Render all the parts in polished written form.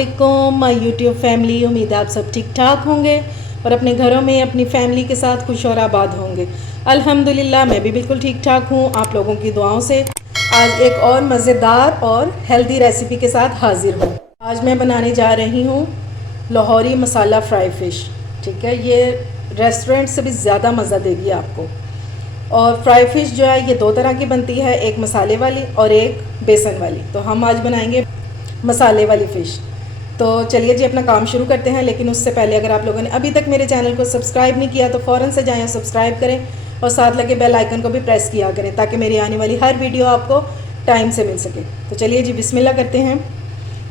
अस्सलामुअलैकुम my YouTube family. उम्मीद है आप सब ठीक ठाक होंगे और अपने घरों में अपनी फैमिली के साथ खुश और आबाद होंगे। अल्हम्दुलिल्लाह मैं भी बिल्कुल ठीक ठाक हूँ, आप लोगों की दुआओं से। आज एक और मज़ेदार और हेल्दी रेसिपी के साथ हाजिर हूँ। आज मैं बनाने जा रही हूँ लाहौरी मसाला फ्राई फ़िश। ठीक है, ये रेस्टोरेंट से भी ज़्यादा मज़ा देगी आपको। और फ्राई फ़िश जो है ये दो तरह की बनती है, एक मसाले वाली और एक बेसन वाली। तो हम आज बनाएंगे मसाले वाली फ़िश। तो चलिए जी अपना काम शुरू करते हैं। लेकिन उससे पहले अगर आप लोगों ने अभी तक मेरे चैनल को सब्सक्राइब नहीं किया तो फ़ौरन से जाएं और सब्सक्राइब करें और साथ लगे बेल आइकन को भी प्रेस किया करें ताकि मेरी आने वाली हर वीडियो आपको टाइम से मिल सके। तो चलिए जी बिस्मिल्लाह करते हैं।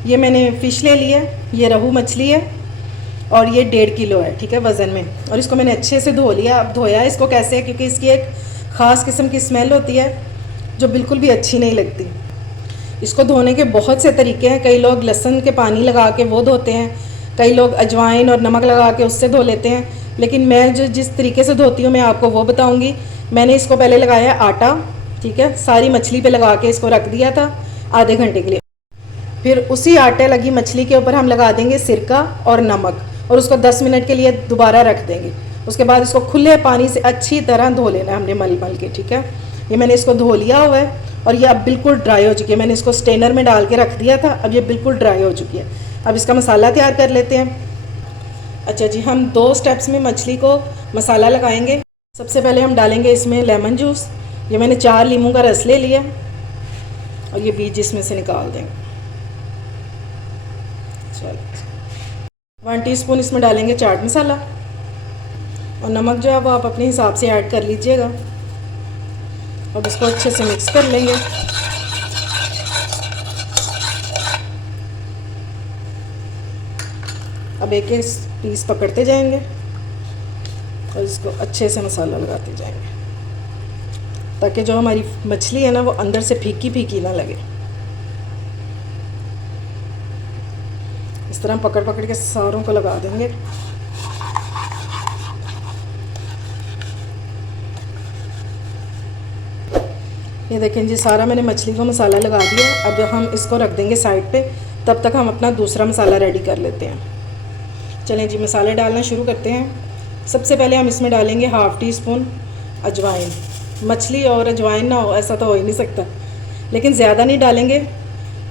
ये मैंने फ़िश ले ली है, ये रहू मछली है और ये 1.5 किलो है, ठीक है, वज़न में। और इसको मैंने अच्छे से धो लिया। अब धोया इसको कैसे है, क्योंकि इसकी एक ख़ास किस्म की स्मेल होती है जो बिल्कुल भी अच्छी नहीं लगती। इसको धोने के बहुत से तरीके हैं। कई लोग लहसुन के पानी लगा के वो धोते हैं, कई लोग अजवाइन और नमक लगा के उससे धो लेते हैं। लेकिन मैं जो जिस तरीके से धोती हूँ मैं आपको वो बताऊँगी। मैंने इसको पहले लगाया आटा, ठीक है, सारी मछली पे लगा के इसको रख दिया था आधे घंटे के लिए। फिर उसी आटे लगी मछली के ऊपर हम लगा देंगे सिरका और नमक और उसको 10 मिनट के लिए दोबारा रख देंगे। उसके बाद इसको खुले पानी से अच्छी तरह धो लेना है हमने मल मल के, ठीक है। ये मैंने इसको धो लिया हुआ है और ये अब बिल्कुल ड्राई हो चुकी है। मैंने इसको स्ट्रेनर में डाल के रख दिया था, अब ये बिल्कुल ड्राई हो चुकी है। अब इसका मसाला तैयार कर लेते हैं। अच्छा जी, हम 2 स्टेप्स में मछली को मसाला लगाएंगे। सबसे पहले हम डालेंगे इसमें लेमन जूस। ये मैंने 4 लीमू का रस ले लिया और ये बीज इसमें से निकाल देंगे। चलो 1 टीस्पून इसमें डालेंगे चाट मसाला और नमक जो है वो आप अपने हिसाब से ऐड कर लीजिएगा। अब इसको अच्छे से मिक्स कर लेंगे। अब एक एक पीस पकड़ते जाएंगे और इसको अच्छे से मसाला लगाते जाएंगे ताकि जो हमारी मछली है ना वो अंदर से फीकी फीकी ना लगे। इस तरह पकड़ पकड़ के सारों को लगा देंगे। ये देखें जी, सारा मैंने मछली को मसाला लगा दिया। अब हम इसको रख देंगे साइड पे, तब तक हम अपना दूसरा मसाला रेडी कर लेते हैं। चलें जी मसाले डालना शुरू करते हैं। सबसे पहले हम इसमें डालेंगे 1/2 टीस्पून अजवाइन। मछली और अजवाइन ना हो ऐसा तो हो ही नहीं सकता, लेकिन ज़्यादा नहीं डालेंगे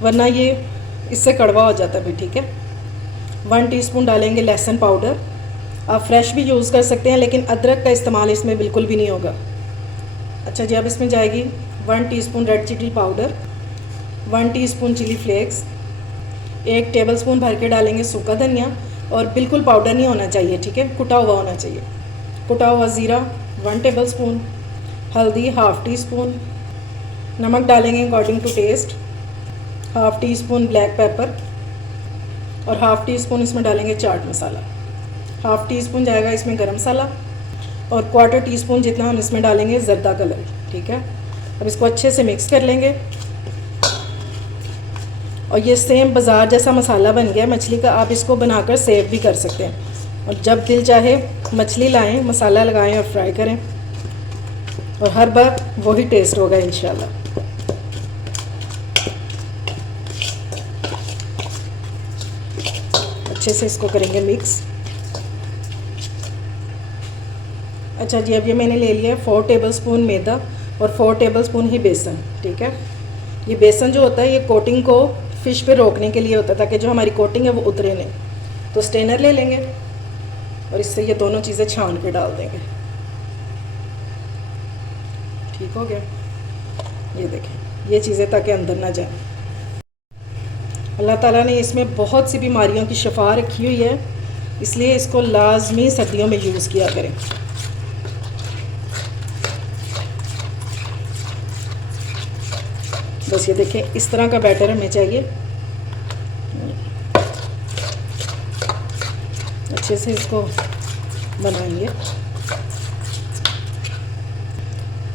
वरना ये इससे कड़वा हो जाता भी, ठीक है। 1 टीस्पून डालेंगे लहसुन पाउडर। आप फ्रेश भी यूज़ कर सकते हैं लेकिन अदरक का इस्तेमाल इसमें बिल्कुल भी नहीं होगा। अच्छा जी, अब इसमें जाएगी 1 teaspoon red chilli powder, 1 teaspoon chilli flakes, 1 tablespoon भर के डालेंगे सूखा धनिया और बिल्कुल पाउडर नहीं होना चाहिए, ठीक है, कुटा हुआ होना चाहिए। कुटा हुआ ज़ीरा 1 टेबलस्पून, हल्दी 1/2 टीस्पून, नमक डालेंगे according to taste, 1/2 teaspoon black pepper और 1/2 टीस्पून इसमें डालेंगे चाट मसाला। 1/2 टीस्पून जाएगा इसमें गरम मसाला और 1/4 टीस्पून जितना हम इसमें डालेंगे ज़र्दा कलर, ठीक है। अब इसको अच्छे से मिक्स कर लेंगे और ये सेम बाज़ार जैसा मसाला बन गया मछली का। आप इसको बनाकर सेव भी कर सकते हैं और जब दिल चाहे मछली लाएं, मसाला लगाएं और फ्राई करें और हर बार वही टेस्ट होगा इंशाल्लाह। अच्छे से इसको करेंगे मिक्स। अच्छा जी, अब ये मैंने ले लिया है 4 टेबलस्पून मैदा और 4 टेबलस्पून ही बेसन, ठीक है। ये बेसन जो होता है ये कोटिंग को फ़िश पे रोकने के लिए होता है ताकि जो हमारी कोटिंग है वो उतरे नहीं। तो स्ट्रेनर ले लेंगे और इससे ये दोनों चीज़ें छान के डाल देंगे। ठीक हो गया, ये देखें ये चीज़ें ताकि अंदर ना जाए। अल्लाह ताला ने इसमें बहुत सी बीमारियों की शफा रखी हुई है, इसलिए इसको लाजमी सर्दियों में यूज़ किया करें। बस ये देखें इस तरह का बैटर हमें चाहिए। अच्छे से इसको बनाएंगे।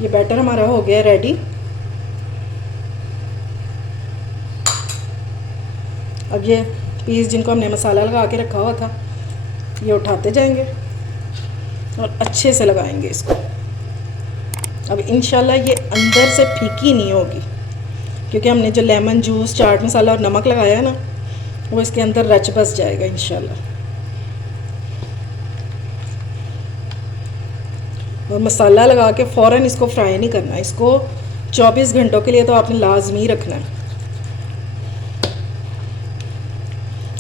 ये बैटर हमारा हो गया रेडी। अब ये पीस जिनको हमने मसाला लगा के रखा हुआ था ये उठाते जाएंगे और अच्छे से लगाएंगे इसको। अब इंशाल्लाह ये अंदर से फीकी नहीं होगी क्योंकि हमने जो लेमन जूस, चाट मसाला और नमक लगाया है ना, वो इसके अंदर रच बस जाएगा इंशाल्लाह। और मसाला लगा के फ़ौरन इसको फ्राई नहीं करना, इसको 24 घंटों के लिए तो आपने लाजमी रखना है।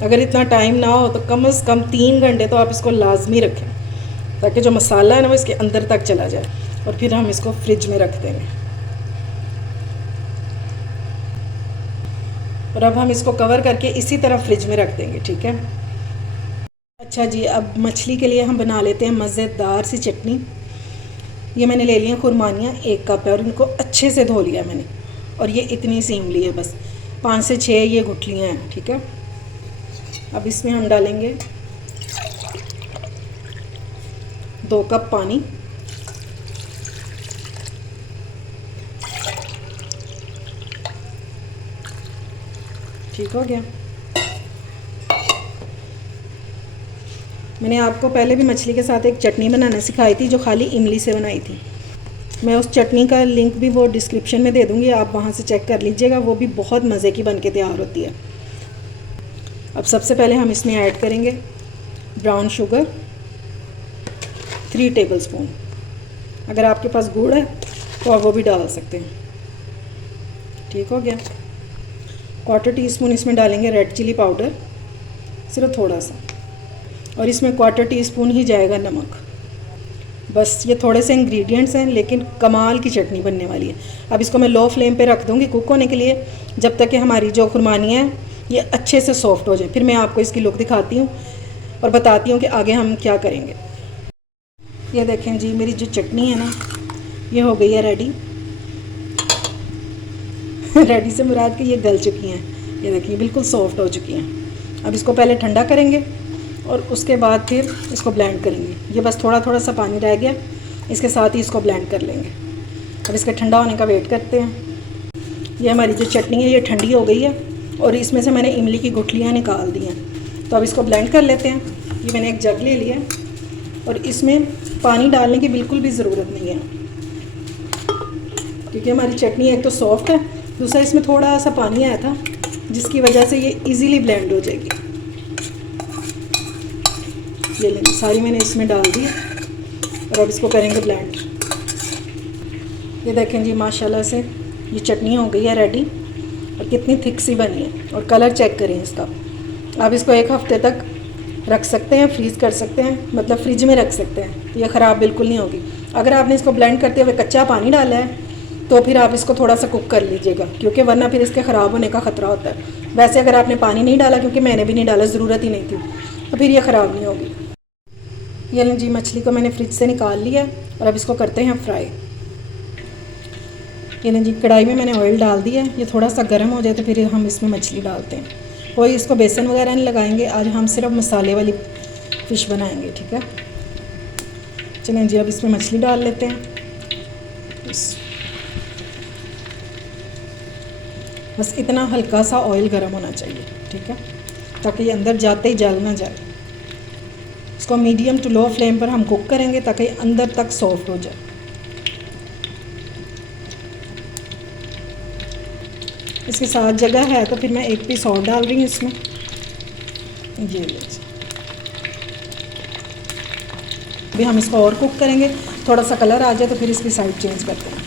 अगर इतना टाइम ना हो तो कम से कम 3 घंटे तो आप इसको लाजमी रखें, ताकि जो मसाला है ना वो इसके अंदर तक चला जाए, और फिर हम इसको फ्रिज में रख देंगे। और अब हम इसको कवर करके इसी तरह फ्रिज में रख देंगे, ठीक है। अच्छा जी, अब मछली के लिए हम बना लेते हैं मज़ेदार सी चटनी। ये मैंने ले लिया खुरमानियाँ 1 कप है, और इनको अच्छे से धो लिया मैंने, और ये इतनी सी इमली है, बस 5 से 6 ये गुठलियाँ हैं, ठीक है। अब इसमें हम डालेंगे 2 कप पानी, ठीक हो गया। मैंने आपको पहले भी मछली के साथ एक चटनी बनाना सिखाई थी, जो खाली इमली से बनाई थी। मैं उस चटनी का लिंक भी वो डिस्क्रिप्शन में दे दूँगी, आप वहाँ से चेक कर लीजिएगा, वो भी बहुत मज़े की बन के तैयार होती है। अब सबसे पहले हम इसमें ऐड करेंगे ब्राउन शुगर 3 टेबलस्पून। अगर आपके पास गुड़ है तो आप वो भी डाल सकते हैं, ठीक हो गया। 1/4 टीस्पून इसमें डालेंगे रेड चिली पाउडर, सिर्फ थोड़ा सा, और इसमें 1/4 टीस्पून ही जाएगा नमक। बस ये थोड़े से इंग्रेडिएंट्स हैं, लेकिन कमाल की चटनी बनने वाली है। अब इसको मैं लो फ्लेम पे रख दूँगी कुक होने के लिए, जब तक कि हमारी जो खुरमानियाँ हैं ये अच्छे से सॉफ्ट हो जाए। फिर मैं आपको इसकी लुक दिखाती हूँ और बताती हूँ कि आगे हम क्या करेंगे। ये देखें जी, मेरी जो चटनी है ना ये हो गई है रेडी। रेडी से मुराद कि ये गल चुकी हैं। ये देखिए बिल्कुल सॉफ्ट हो चुकी हैं। अब इसको पहले ठंडा करेंगे और उसके बाद फिर इसको ब्लेंड करेंगे। ये बस थोड़ा थोड़ा सा पानी रह गया, इसके साथ ही इसको ब्लेंड कर लेंगे। अब इसके ठंडा होने का वेट करते हैं। ये हमारी जो चटनी है ये ठंडी हो गई है, और इसमें से मैंने इमली की गुठलियाँ निकाल दी हैं। तो अब इसको ब्लेंड कर लेते हैं। ये मैंने एक जग ले लिया, और इसमें पानी डालने की बिल्कुल भी ज़रूरत नहीं है, क्योंकि हमारी चटनी एक तो सॉफ्ट है, दूसरा इसमें थोड़ा सा पानी आया था, जिसकी वजह से ये इजीली ब्लेंड हो जाएगी। ये लेंगे सारी मैंने इसमें डाल दी, और अब इसको करेंगे ब्लेंड। ये देखें जी, माशाल्लाह से ये चटनी हो गई है रेडी, और कितनी थिक सी बनी है, और कलर चेक करें इसका। आप इसको 1 हफ़्ते तक रख सकते हैं, फ्रीज़ कर सकते हैं, मतलब फ्रिज में रख सकते हैं, ये ख़राब बिल्कुल नहीं होगी। अगर आपने इसको ब्लेंड करते हुए कच्चा पानी डाला है तो फिर आप इसको थोड़ा सा कुक कर लीजिएगा, क्योंकि वरना फिर इसके ख़राब होने का ख़तरा होता है। वैसे अगर आपने पानी नहीं डाला, क्योंकि मैंने भी नहीं डाला, ज़रूरत ही नहीं थी, तो फिर ये ख़राब नहीं होगी। ये जी, मछली को मैंने फ्रिज से निकाल लिया, और अब इसको करते हैं फ्राई। ये जी, कढ़ाई में मैंने ऑयल डाल दिया है, ये थोड़ा सा गर्म हो जाए तो फिर हम इसमें मछली डालते हैं। कोई इसको बेसन वगैरह नहीं लगाएंगे, आज हम सिर्फ मसाले वाली फ़िश बनाएंगे, ठीक है। चलें जी, अब इसमें मछली डाल लेते हैं। बस इतना हल्का सा ऑयल गर्म होना चाहिए, ठीक है, ताकि ये अंदर जाते ही जल ना जाए। इसको मीडियम टू लो फ्लेम पर हम कुक करेंगे, ताकि अंदर तक सॉफ्ट हो जाए। इसके साथ जगह है तो फिर मैं 1 पीस और डाल रही हूँ इसमें। ये लीजिए, अभी हम इसको और कुक करेंगे, थोड़ा सा कलर आ जाए तो फिर इसकी साइड चेंज करते हैं,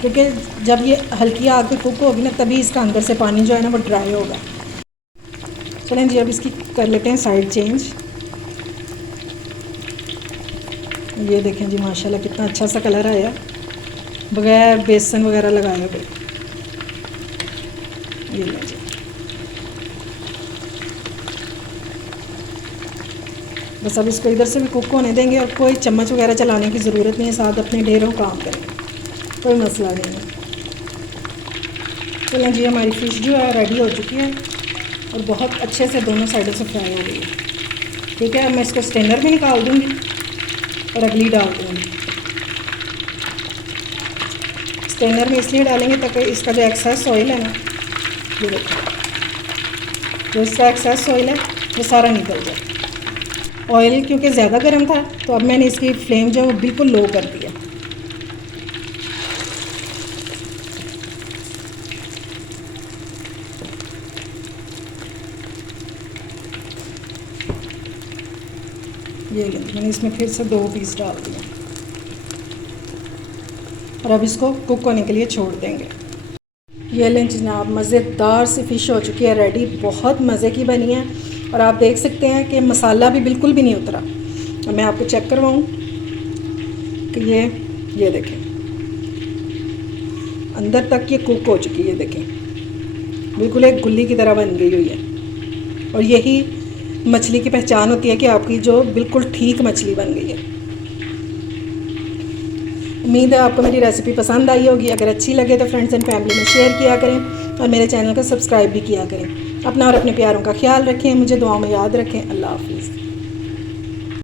क्योंकि जब ये हल्की आग पे कुक होगी ना, तभी इसका अंदर से पानी जो है ना वो ड्राई होगा। चलें जी, अब इसकी कर लेते हैं साइड चेंज। ये देखें जी, माशाल्लाह कितना अच्छा सा कलर आया, बगैर बेसन वगैरह लगाए हुए। ये लीजिए, बस अब इसको इधर से भी कुक होने देंगे, और कोई चम्मच वगैरह चलाने की ज़रूरत नहीं है, साथ अपने ढेरों काम करेंगे, कोई मसला नहीं है। चलें जी, हमारी फ़िश जो है रेडी हो चुकी है, और बहुत अच्छे से दोनों साइडों से फ्राई हो गई है, ठीक है। अब मैं इसको स्टेनर में निकाल दूँगी और अगली डाल दूँगी। स्टेनर में इसलिए डालेंगे ताकि इसका जो एक्सेस ऑयल है ना, ये देखो, जो इसका एक्सेस ऑयल है वो सारा निकल जाए। ऑयल क्योंकि ज़्यादा गर्म था, तो अब मैंने इसकी फ्लेम जो है वो बिल्कुल लो कर दिया। ये मैंने इसमें फिर से 2 पीस डाल दिए और अब इसको कुक होने के लिए छोड़ देंगे। ये लें जनाब, मज़ेदार सी फ़िश हो चुकी है रेडी, बहुत मज़े की बनी है। और आप देख सकते हैं कि मसाला भी बिल्कुल भी नहीं उतरा। मैं आपको चेक करवाऊँ कि ये देखें अंदर तक ये कुक हो चुकी है, देखें बिल्कुल एक गुल्ली की तरह बन गई हुई है। और यही मछली की पहचान होती है कि आपकी जो बिल्कुल ठीक मछली बन गई है। उम्मीद है आपको मेरी रेसिपी पसंद आई होगी। अगर अच्छी लगे तो फ्रेंड्स एंड फैमिली में शेयर किया करें और मेरे चैनल को सब्सक्राइब भी किया करें। अपना और अपने प्यारों का ख्याल रखें, मुझे दुआओं में याद रखें। अल्लाह हाफिज़।